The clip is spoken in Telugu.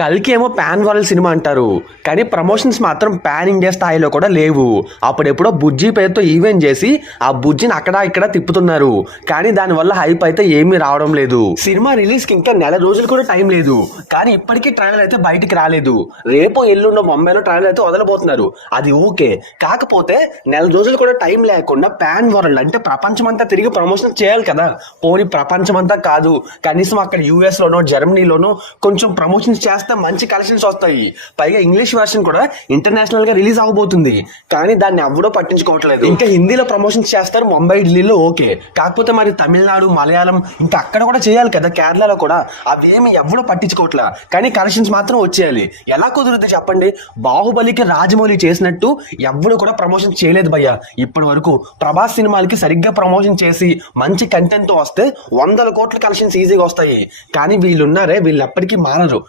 కల్కి ఏమో పాన్ వరల్డ్ సినిమా అంటారు, కానీ ప్రమోషన్స్ మాత్రం పాన్ ఇండియా స్థాయిలో కూడా లేవు. అప్పుడెప్పుడో బుజ్జి పేరుతో ఈవెంట్ చేసి ఆ బుజ్జిని అక్కడ ఇక్కడ తిప్పుతున్నారు, కానీ దానివల్ల హైప్ అయితే ఏమీ రావడం లేదు. సినిమా రిలీజ్ కి ఇంకా నెల రోజులు కూడా టైం లేదు, కానీ ఇప్పటికీ ట్రైలర్ అయితే బయటికి రాలేదు. రేపు ఎల్లుండో ముంబైలో ట్రైలర్ అయితే వదలబోతున్నారు, అది ఓకే. కాకపోతే నెల రోజులు కూడా టైం లేకుండా పాన్ వరల్డ్ అంటే ప్రపంచమంతా తిరిగి ప్రమోషన్ చేయాలి కదా. పోనీ ప్రపంచమంతా కాదు, కనీసం అక్కడ యుఎస్ లోనో జర్మనీలోనో కొంచెం ప్రమోషన్స్ చేస్తే మంచి కలెక్షన్స్ వస్తాయి. పైగా ఇంగ్లీష్ వర్షన్ కూడా ఇంటర్నేషనల్ గా రిలీజ్ అవబోతుంది, కానీ దాన్ని ఎవడో పట్టించుకోవట్లేదు. ఇంకా హిందీలో ప్రమోషన్స్ చేస్తారు ముంబై ఢిల్లీలో, ఓకే. కాకపోతే మరి తమిళనాడు మలయాళం ఇంకా అక్కడ కూడా చేయాలి కదా, కేరళలో కూడా. అవేమి ఎవడో పట్టించుకోవట్లా, కానీ కలెక్షన్స్ మాత్రం వచ్చేయాలి. ఎలా కుదురుద్ది చెప్పండి? బాహుబలికి రాజమౌళి చేసినట్టు ఎవడు కూడా ప్రమోషన్ చేయలేదు భయ్య ఇప్పటి వరకు. ప్రభాస్ సినిమాలకి సరిగ్గా ప్రమోషన్ చేసి మంచి కంటెంట్ తో వస్తే 100 కోట్ల కలెక్షన్స్ ఈజీగా వస్తాయి, కానీ వీళ్ళున్నారే వీళ్ళు ఎప్పటికీ మారరు.